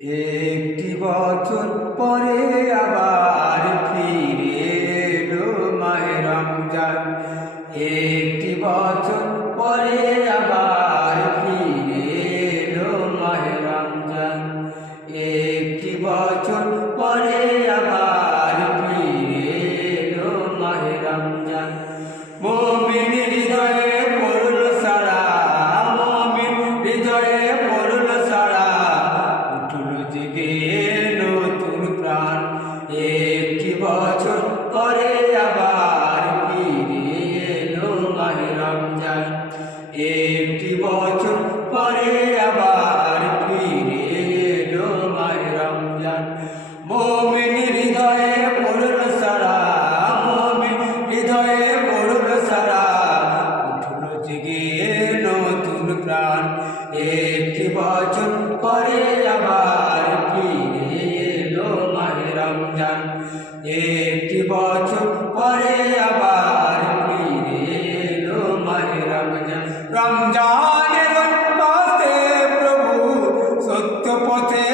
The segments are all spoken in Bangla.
একটি বছর পরে আবার ফিরে এলো মাহে রমজান। একটি বছর পরে আবার ফিরে এলো মাহে রমজান। একটি বছর পরে আবার ফিরে এলো মাহে রমজান। মুমিন হৃদয়ে পড়ল সারা, মুমিন হৃদয়ে পড়ল সারা, উঠল জেগে নতুন প্রাণ। একটি বছর পরে আবার ফিরে এলো মাহে রমজান। একটি বছর পরে আবার ফিরে এলো মাহে রমজান। মুমিন হৃদয়ে পড়ল সারা, মুমিন হৃদয়ে পড়ল সারা, উঠল জেগে নতুন প্রাণ। একটি বছর পরে আবার ফিরে এলো মাহে রমজান। একটি বছর পরে আবার ফিরে এলো মাহে রমজান। রমজানের মাসে প্রভু সত্য পথে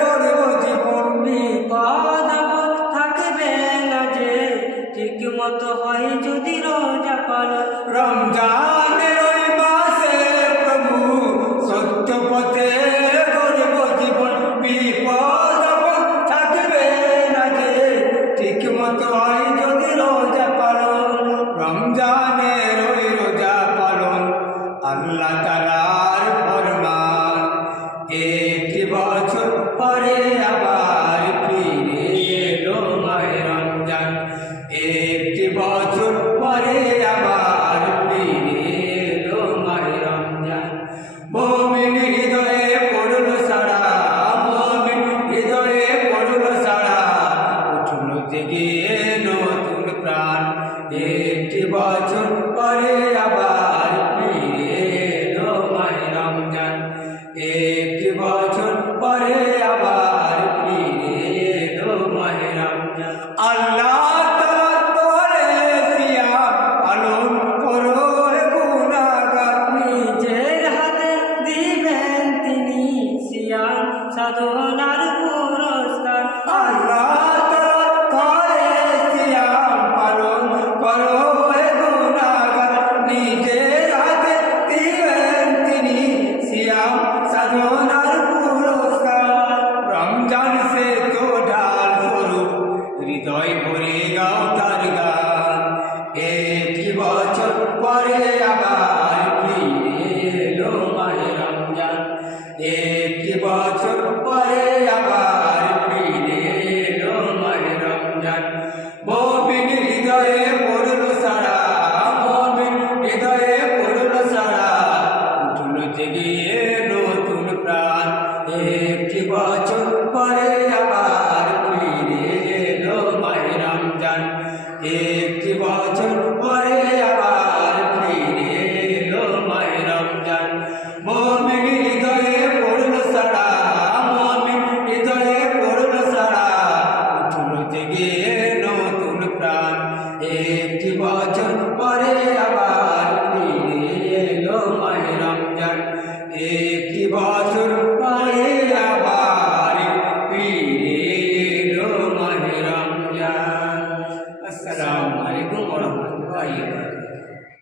গড়ব জীবন। বিপদ আপদ থাকবে না যে, ঠিক মতো হয় যদি রোজা পালন। রমজানের ওই মাসে প্রভু সত্য পথে গড়ব জীবন। বিপদ আপদ থাকবে না যে, ঠিক মতো হয় যদি রোজা পালন। রমজানের ওই রোজা পালন আল্লাহ তাআলার ফরমান। একটি বছর পরে আবার ফিরে এলো মাহে রমজান। একটি বছর পরে আবার ফিরে এলো মাহে রমজান। মুমিন হৃদয়ে পড়ল সারা, মুমিন হৃদয়ে পড়ল সারা, উঠল জেগে নতুন প্রাণ। একটি বছর পরে আবার ফিরে এলো মাহে রমজান। একটি বছর পরে আবার ফিরে এলো মাহে রমজান। আল্লাহ তাআলা তোরে সিয়াম পালন করো রে গুনাহগার। নিজের হাতে দিবেন তিনি সিয়াম সাধনার পুরস্কার। আল্লাহ তাআলা তোরে সিয়াম পালন করো রে গুনাহগার। নিজের হাতে দিবেন তিনি সিয়াম সাধনার পুরস্কার। রমজান সে তো ঢাল স্বরূপ, হৃদয় ভরে গাও তার গান। একটি বছর পরে আবার ফিরে এলো মাহে রমজান। একটি বছর পরে আবার ফিরে এলো মাহে রমজান। মুমিন হৃদয়ে পড়ল সারা, মুমিন হৃদয়ে পড়ল সারা, উঠল জেগে নতুন প্রাণ। একটি বছর